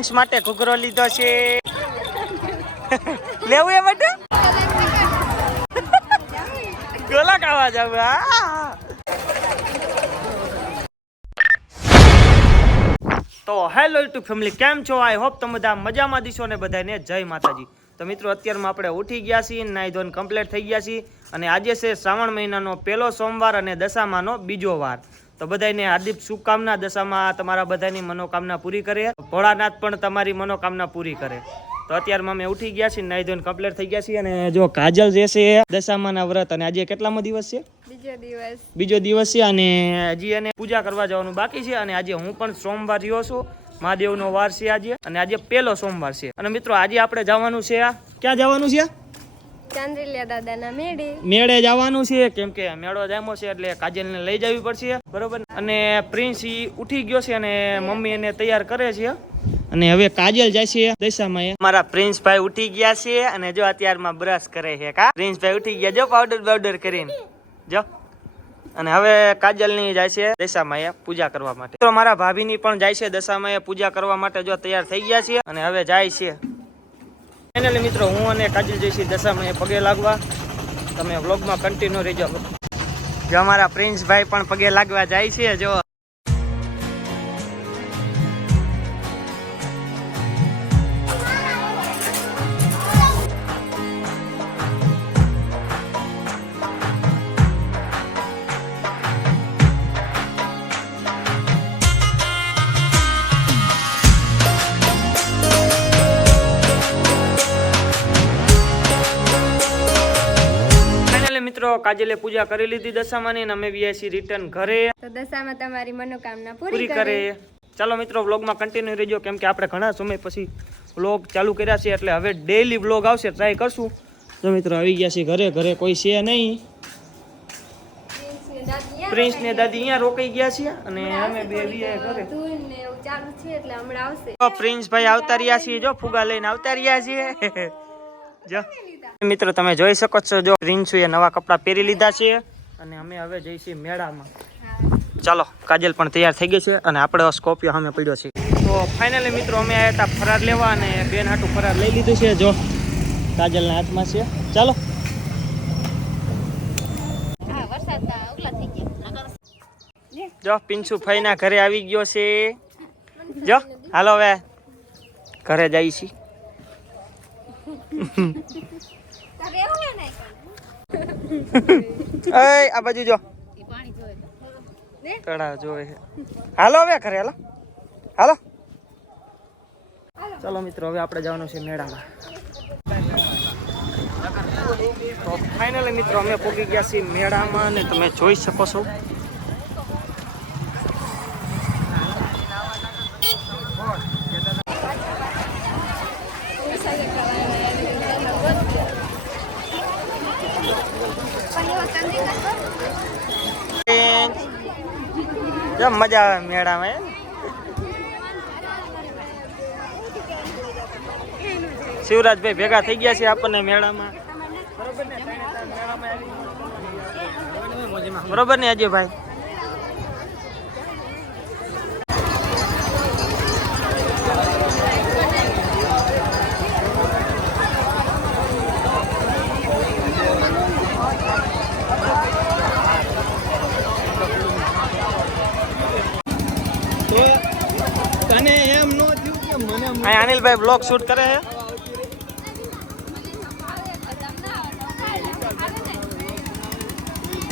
Prince માટે ઘૂઘરો લીધો છે. લેવું એ માટે ગોલા ખાવા જાવ. તો હેલો યુટ્યુબ ફેમિલી, કેમ છો? આઈ હોપ તમે બધા મજામાં દીશો ને બધાને જય માતાજી. તો મિત્રો અત્યારમાં આપણે ઉઠી ગયા છીએ, નાઈ ધોઈને કમ્પ્લીટ થઈ ગયા છીએ અને આજે છે શ્રાવણ મહિનાનો પહેલો સોમવાર અને દશામાનો બીજો વાર. તો બધાને હાર્દિક શુભકામના. દશામાં તમારા બધાની મનોકામના પૂરી કરે, ભોળાનાથ પણ તમારી મનોકામના પૂરી કરે. તો અત્યારમાં અમે ઉઠી ગયા છીએ, નાઈ ધોઈને કમ્પ્લીટ થઈ ગયા છીએ અને જો કાજલ જે છે દશામાના વ્રત અને આજે કેટલામો દિવસ છે? બીજો દિવસ છે અને હજી એને પૂજા કરવા જવાનું બાકી છે. અને આજે હું પણ સોમવાર રહ્યો છું, મહાદેવનો વાર છે આજે અને આજે પહેલો સોમવાર છે. અને મિત્રો આજે આપણે જવાનું છે, ક્યાં જવાનું છે? ચાંદ્રિલિયા દાદાના મેળે જવાનું છે, કેમ કે મેળો જામ્યો છે એટલે કાજલને લઈ જવી પડશે, બરોબર. અને પ્રિન્સ ઉઠી ગયો છે અને મમ્મી એને તૈયાર કરે છે અને હવે કાજલ જાય છે દશામાં. મારા પ્રિન્સ ભાઈ ઉઠી ગયા છે અને જો અત્યારમાં બ્રશ કરે છે. કા પ્રિન્સ ભાઈ ઉઠી ગયા, જો પાવડર કરીને જો. અને હવે કાજલ ની જાય છે દશામાં પૂજા કરવા માટે. તો મારા ભાભી ની પણ જાય છે દશામાં પૂજા કરવા માટે. જો તૈયાર થઈ ગયા છે અને હવે જાય છે. ફાઇનલી મિત્રો હું અને કાજલ જઈશું દશામાં પગે લાગવા. તમે વ્લોગમાં કન્ટિન્યુ રહેજો. જો અમારા પ્રિન્સ ભાઈ પણ પગે લાગવા જાય છે. જો મિત્રો કાજલે પૂજા કરી લીધી દશામાની અને અમે વ્યાસી રિટર્ન ઘરે. તો દશામાં તમારી મનોકામના પૂરી કરે. ચાલો મિત્રો વ્લોગમાં કન્ટિન્યુ રહેજો, કેમ કે આપણે ઘણા સમય પછી વ્લોગ ચાલુ કર્યા છે એટલે હવે ડેઈલી વ્લોગ આવશે, ટ્રાય કરશું. તો મિત્રો આવી ગયા છે ઘરે. ઘરે કોઈ છે નહીં. પ્રિન્સ ને દાદી અહીંયા રોકાઈ ગયા છે અને અમે બે ઘરે. પ્રિન્સ ભાઈ આવતા રહ્યા છીએ, જો ફુગા લઈને આવતા રહ્યા છીએ. જો મિત્રો તમે જોઈ શકો છો, જો પ્રિન્સ એ નવા કપડા પહેરી લીધા છે અને અમે હવે જઈશું મેળામાં. ચાલો કાજલ પણ તૈયાર થઈ ગઈ છે અને આપણે સ્કોર્પિયો સામે પડ્યો છે. તો ફાઇનલી મિત્રો અમે આવ્યા હતા ફરાર લેવા અને બેન હાટું ફરાર લઈ લીધું છે. જો કાજલના હાથમાં છે. ચાલો જો પિન્સુ ભાઈના ઘરે આવી ગયો છે. જો હાલો હવે ઘરે જઈ છી. આ બાજુ જો તળાવ જોવે છે. હાલો હવે ઘરે હાલો હાલો. ચાલો મિત્રો હવે આપણે જવાનું છે મેળામાં. તો ફાઇનલી મિત્રો અમે પહોંચી ગયા છીએ મેળામાં અને તમે જોઈ શકો છો મજા આવે મેળામાં. શિવરાજભાઈ ભેગા થઈ ગયા છે આપણને મેળામાં, બરોબર ને અજયભાઈ? અનિલભાઈ બ્લોગ શૂટ કરે છે.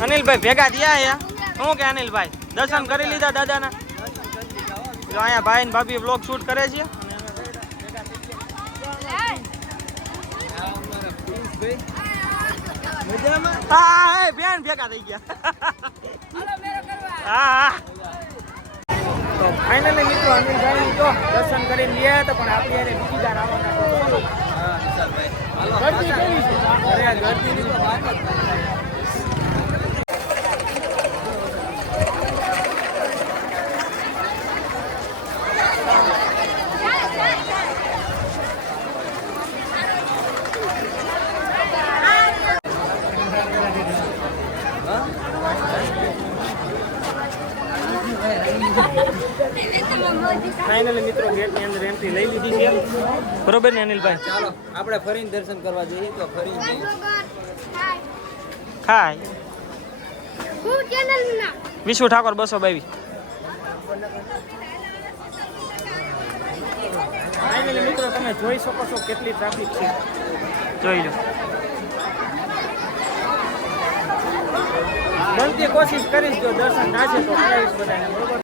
અનિલભાઈ ભેગા થયા શું કે અનિલભાઈ દર્શન કરી લીધા દાદાના? જો અહીંયા ભાઈ ને ભાભી બ્લોગ શૂટ કરે છે. હા બેન ભેગા થઈ ગયા. હા તો ફાઇનલી મિત્રો અનિલભાઈ જો દર્શન કરીને ગયા હતા પણ આપણે એને બીજી વાર આવવાના. ફાઇનલી મિત્રો ગેટની અંદર એન્ટ્રી લઈ લીધી છે બરોબર ને અનિલભાઈ? ચાલો આપણે ફરીને દર્શન કરવા જઈએ તો ફરીને ખાય વિશુ ઠાકોર 222. ફાઇનલી મિત્રો તમે જોઈ શકો છો કેટલી ટ્રાફિક છે, જોઈ લો. બનતી કોશિશ કરીશ, જો દર્શન થશે તો કરાવીશ બધાને, બરોબર?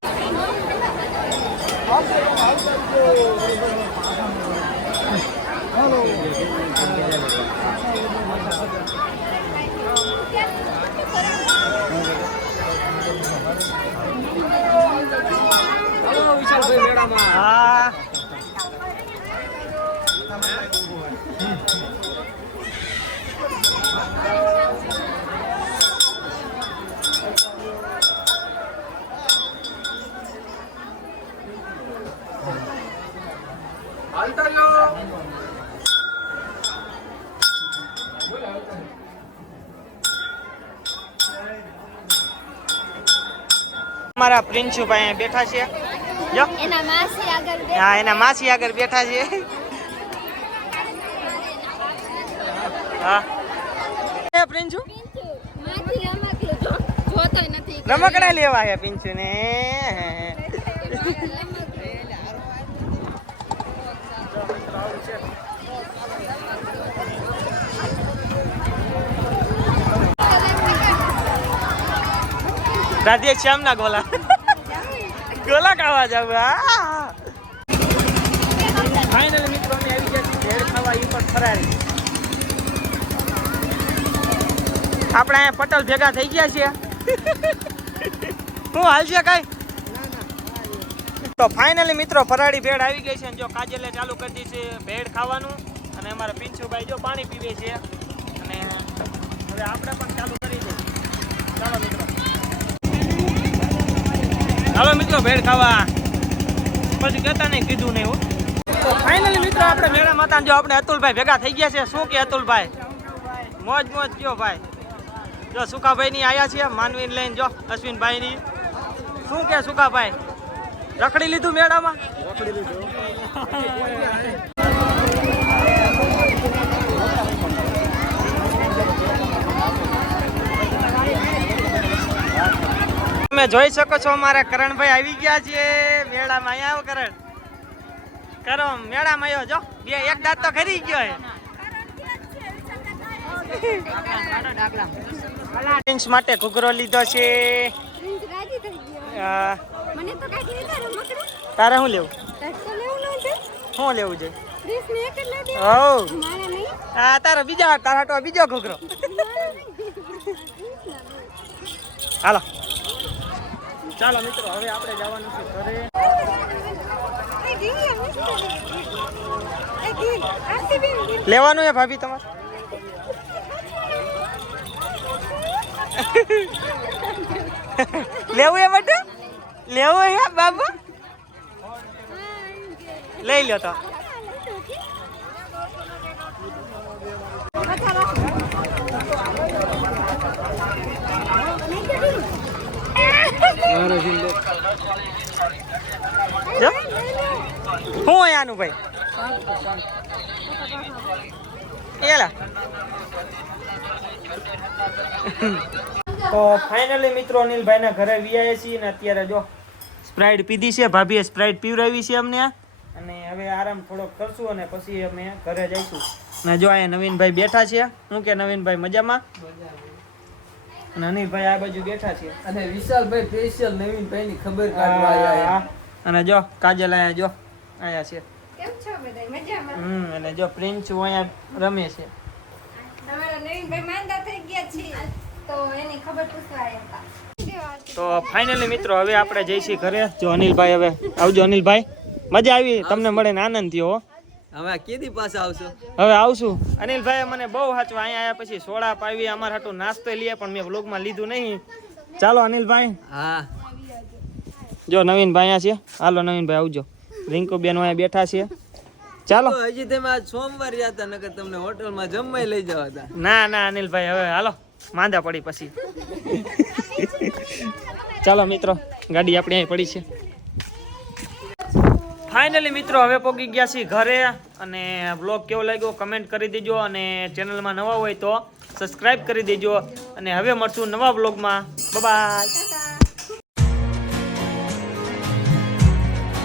વિશાલભાઈ મેળામાં હા અમારા પ્રિન્સુભાઈ અહીંયા બેઠા છે, જો એના માસી આગળ હા એના માસી આગળ બેઠા છે. હા એ પ્રિન્સુ માથી રમકડું જોતો નથી. રમકડા લેવા છે પિન્સુ ને. રાધે શ્યામ ના ગોલા ગોલા ખાવા જાવ. ફાઇનલી મિત્રો અમે આવી ગયા છીએ ભેળ ખાવા, એ પણ ફરારી. આપણે અહીંયા પટેલ ભેગા થઈ ગયા છીએ. હું હાલ છે કઈ? તો ફાઇનલી મિત્રો ફરાળી ભેળ આવી ગઈ છે, જો કાજલે ચાલુ કરી દીધી છે ભેળ ખાવાનું, અને અમારા પિન્સુભાઈ જો પાણી પીવે છે, અને હવે આપણે પણ ચાલુ કરી દઈએ. ચાલો મિત્રો, હાલો મિત્રો ભેળ ખાવા. પછી કહેતા નહીં, કીધું નહીં હું. તો ફાઇનલી મિત્રો આપણે મેળા માતા જો આપણે અતુલભાઈ ભેગા થઈ ગયા છે. શું કે અતુલભાઈ? મોજ મોજ કયો ભાઈ? જો સુકાભાઈ ની આયા છે, માનવીને લઈને. જો અશ્વિનભાઈ ની શું કે સુકાભાઈ રખડી લીધું મેળામાં? રખડી લીધું. તમે જોઈ શકો છો અમારા કરણભાઈ આવી ગયા છે મેળામાં. અહીંયા આવો કરણ, કરો મેળામાં આવ્યો. જો બે એક દાંત તો ખરી ગયો હે. પ્રિન્સ માટે ઘૂઘરો લીધો છે. મને તો કાઢી દીધા રમકડું. તારે શું લેવું? તો લેવું ન છે. શું લેવું છે? પ્લીઝ ને એક જ લે દે. હો મારે નહીં. આ તારો તારા તો બીજો ઘૂઘરો. હાલો ચાલો મિત્રો, હવે આપણે જવાનું છે ઘરે. લેવાનું હે ભાભી તમારે? લેવું હે બેટા? લેવું હે બાબા? લઈ લો તો. જો હું આનું ભાઈ એલા. તો ફાઇનલી મિત્રો અનિલભાઈના ઘરે વિયાએ છીએ ને અત્યારે જો સ્પ્રાઇટ પીધી છે, ભાભીએ સ્પ્રાઇટ પીવડાવી છે અમને, અને હવે આરામ થોડોક કરશું અને પછી અમે ઘરે જઈશું. ને જો અહીંયા નવીનભાઈ બેઠા છે. શું કે નવીનભાઈ મજામાં? અને અનિલભાઈ આ બાજુ બેઠા છે, અને વિશાલભાઈ સ્પેશિયલ નવીનભાઈ ની ખબર કાઢવા આવ્યા. અને જો કાજલ અહીંયા જો આયા છે. કેમ છો બધાય? મજામાં? અને જો પ્રિન્સ અહીંયા રમે છે. અમારા નવીનભાઈ માંદા થઈ ગયા છે, તો એની ખબર પૂછવા આવ્યા હતા. તો ફાઇનલી મિત્રો હવે આપણે જઈશું ઘરે. જો અનિલભાઈ હવે આવજો. અનિલભાઈ મજા આવી, તમને મળીને આનંદ થયો. હવે કેદી પાછા આવશો? હવે આવશું. અનિલભાઈ મને બહુ સાચવા અહીંયા આવ્યા પછી સોડા પાવી, અમારા હાટું નાસ્તો લઈએ, પણ મેં વ્લોગમાં લીધું નહીં. ચાલો અનિલભાઈ. હા જો નવીનભાઈ અહીંયા છે. હાલો નવીનભાઈ આવજો. રિંકુ બેન અહીંયા બેઠા છે. ચાલો. હજી તમે આજ સોમવાર જતા, નકર તમને હોટલમાં જમવાય લઈ જવા હતા. ના ના અનિલભાઈ હવે હાલો, માંદા પડી પછી. ચાલો મિત્રો. ગાડી આપણી અહીં પડી છે. ફાઇનલી મિત્રો હવે પહોંચી ગયા છીએ ઘરે, અને બ્લોગ કેવો લાગ્યો કમેન્ટ કરી દેજો, અને ચેનલમાં નવા હોય તો સબસ્ક્રાઇબ કરી દેજો, અને હવે મળશું નવા બ્લોગમાં. બાય. ટાટા.